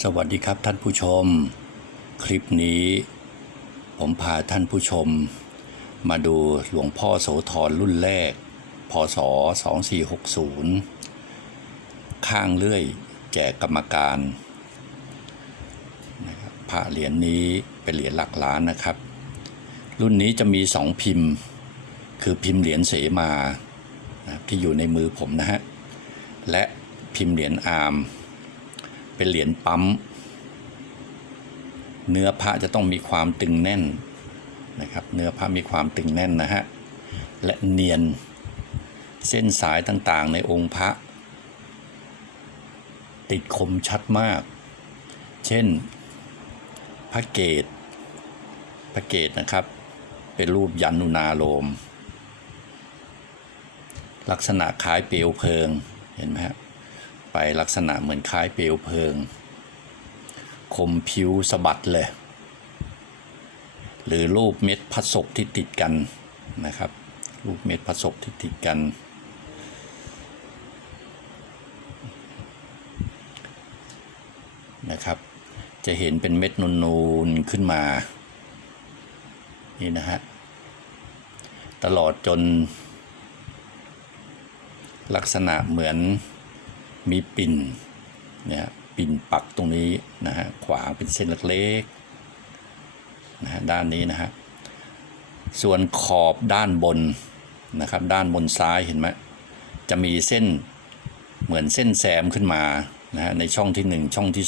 สวัสดีครับท่านผู้ชม คลิปนี้ ผมพาท่านผู้ชม มาดูหลวงพ่อโสธรรุ่นแรก พศ 2460 ข้างเลื่อยแจกกรรมการนะครับพระเหรียญนี้เป็นเหรียญหลักล้านนะครับ รุ่นนี้จะมีสองพิมพ์ คือพิมพ์เหรียญเสมาที่อยู่ในมือผมนะฮะ และพิมพ์เหรียญอาร์ม เป็นเหรียญปั๊ม เนื้อพระจะต้องมีความตึงแน่นนะครับ เนื้อพระมีความตึงแน่นนะฮะ และเนียน เส้นสายต่างๆ ในองค์พระ ติดคมชัดมาก เช่น พระเกตพระเกตนะครับ เป็นรูปยันนุนาโลม ลักษณะคล้ายเปลวเพลิง เห็นไหมฮะ ไปลักษณะเหมือนคล้ายเปลวเพลิง คมผิวสะบัดเลย หรือรูปเม็ดพัสกที่ติดกันนะครับ รูปเม็ดพัสกที่ติดกัน นะครับ จะเห็นเป็นเม็ดนูนๆขึ้นมา นี่นะฮะ ตลอดจนลักษณะเหมือน มีปิ่นเนี่ยปิ่นปักตรงนี้นะฮะขวางเป็นเส้นเล็กๆนะฮะด้านนี้นะฮะส่วนขอบด้านบนนะครับด้านบนซ้ายเห็นไหมจะมีเส้นเหมือนเส้นแซมขึ้นมานะฮะในช่องที่ 1 ช่องที่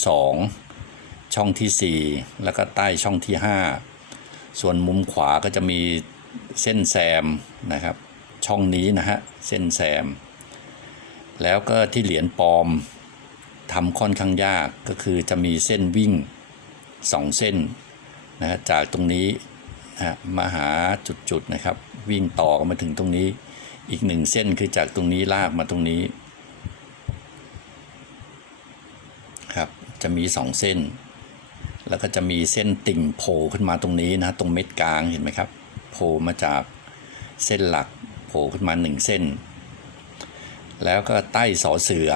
2 ช่องทีสี่4 แล้วก็ใต้ช่องที่ 5 ส่วนมุมขวาก็จะมีเส้นแซมนะครับ ช่องนี้นะฮะเส้นแซม แล้วก็ที่เหรียญปลอมทำค่อนข้างยากก็คือจะมีเส้นวิ่งสองเส้นนะฮะจากตรงนี้นะมาหาจุดๆนะครับ วิ่งต่อมาถึงตรงนี้อีกหนึ่งเส้นคือจากตรงนี้ลากมาตรงนี้ครับจะมีสองเส้น แล้วก็จะมีเส้นติ่งโผล่ขึ้นมาตรงนี้นะตรงเม็ดกลางเห็นไหมครับโผล่มาจากเส้นหลักโผล่ขึ้นมาหนึ่งเส้น แล้วก็ใต้สอเสือ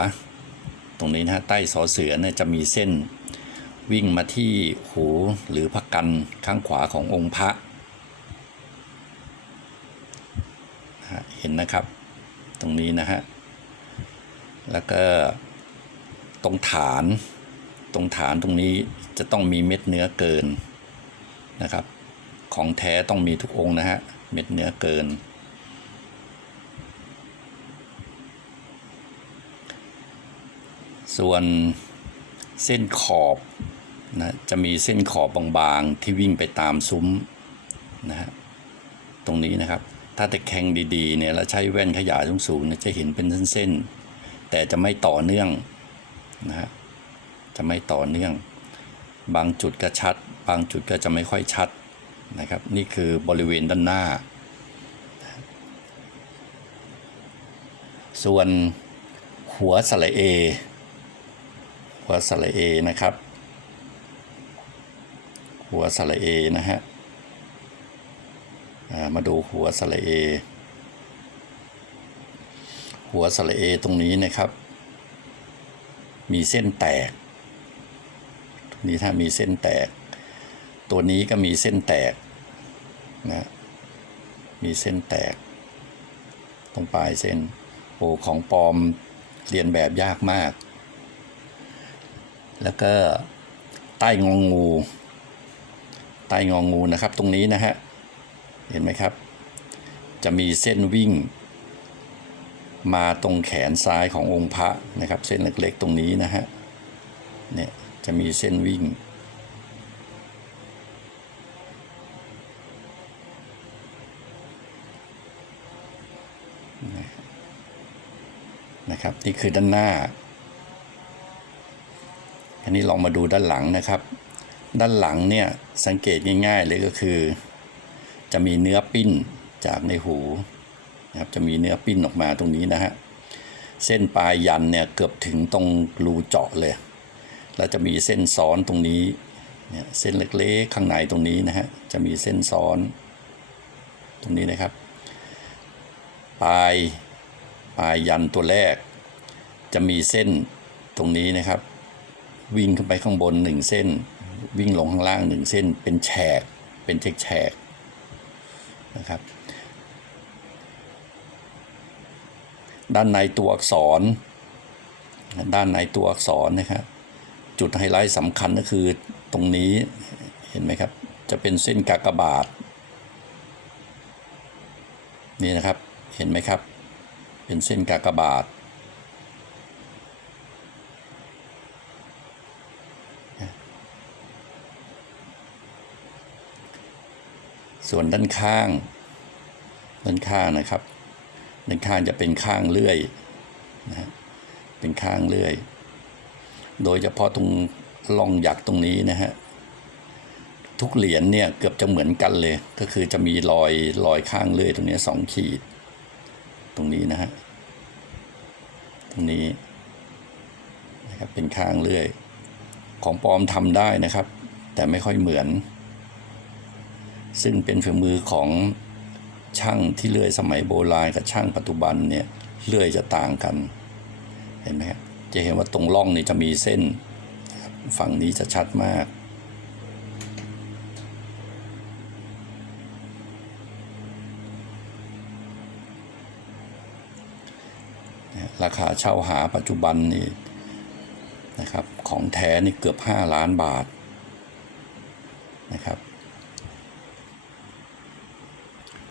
ตรงนี้นะใต้สอเสือเนี่ยจะมีเส้นวิ่งมาที่หูหรือพักกันข้างขวาขององค์พระเห็นนะครับ ตรงนี้นะฮะ แล้วก็ตรงฐาน ตรงฐานตรงนี้จะต้องมีเม็ดเนื้อเกินนะครับ ของแท้ต้องมีทุกองนะฮะ เม็ดเนื้อเกิน ส่วนเส้นขอบนะจะมีเส้นขอบบางๆ ที่วิ่งไปตามซุ้มนะฮะตรงนี้นะครับ ถ้าตะแคงดีๆเนี่ยแล้วใช้แว่นขยายสูงๆเนี่ยจะเห็นเป็นเส้นๆแต่จะไม่ต่อเนื่องนะฮะจะไม่ต่อเนื่อง บางจุดก็ชัด บางจุดก็จะไม่ค่อยชัดนะครับ นี่คือบริเวณด้านหน้า ส่วนหัวสระเอ หัวสระเอนะครับ หัวสระเอนะฮะมาดูหัวสระเอ หัวสระเอตรงนี้นะครับ มีเส้นแตกตรงนี้ถ้ามีเส้นแตก ตัวนี้ก็มีเส้นแตกนะมีเส้นแตก ตรงปลายเส้นโอ้ของปลอมเรียนแบบยากมาก แล้วก็ใต้งองงู ใต้งองูนะครับ ตรงนี้นะฮะ เห็นไหมครับ จะมีเส้นวิ่ง มาตรงแขนซ้ายขององค์พระนะครับ เส้นเล็กๆตรงนี้นะฮะ เนี่ยจะมีเส้นวิ่งนะครับ นี่คือด้านหน้า อันนี้ลองมาดูด้านหลังนะครับ ด้านหลังเนี่ยสังเกตง่ายๆเลยก็คือ จะมีเนื้อปิ้นจากในหูนะครับจะมีเนื้อปิ้นออกมาตรงนี้นะฮะเส้นปลายยันเนี่ยเกือบถึงตรงรูเจาะเลย แล้วจะมีเส้นซ้อนตรงนี้เนี่ยเส้นเล็กๆข้างในตรงนี้นะฮะจะมีเส้นซ้อนตรงนี้นะครับ ปลายปลายยันตัวแรก จะมีเส้นตรงนี้นะครับ วิ่งขึ้นไปข้างบนหนึ่งเส้น วิ่งลงข้างล่างหนึ่งเส้น เป็นแฉก เป็นแฉกแฉกนะครับ ด้านในตัวอักษร ด้านในตัวอักษรนะครับ จุดไฮไลท์สำคัญก็คือตรงนี้เห็นไหมครับ จะเป็นเส้นกากบาท นี่นะครับ เห็นไหมครับ เป็นเส้นกากบาท ส่วนด้านข้าง ด้านข้างนะครับ ด้านข้างจะเป็นข้างเลื่อยนะฮะเป็นข้างเลื่อย โดยเฉพาะตรงร่องหยักตรงนี้นะฮะทุกเหรียญเนี่ยเกือบจะเหมือนกันเลย ก็คือจะมีรอยรอยข้างเลื่อยตรงนี้สองขีด ตรงนี้นะฮะตรงนี้นะครับเป็นข้างเลื่อย ของปลอมทำได้นะครับ แต่ไม่ค่อยเหมือน ซึ่งเป็นฝีมือของช่างที่เลื่อยสมัยโบราณกับช่างปัจจุบันเนี่ยเลื่อยจะต่างกัน เห็นไหมครับจะเห็นว่าตรงร่องนี่จะมีเส้น ฝั่งนี้จะชัดมากราคาเช่าหาปัจจุบันนี่นะครับของแท้นี่เกือบ 5 ล้านบาทนะครับ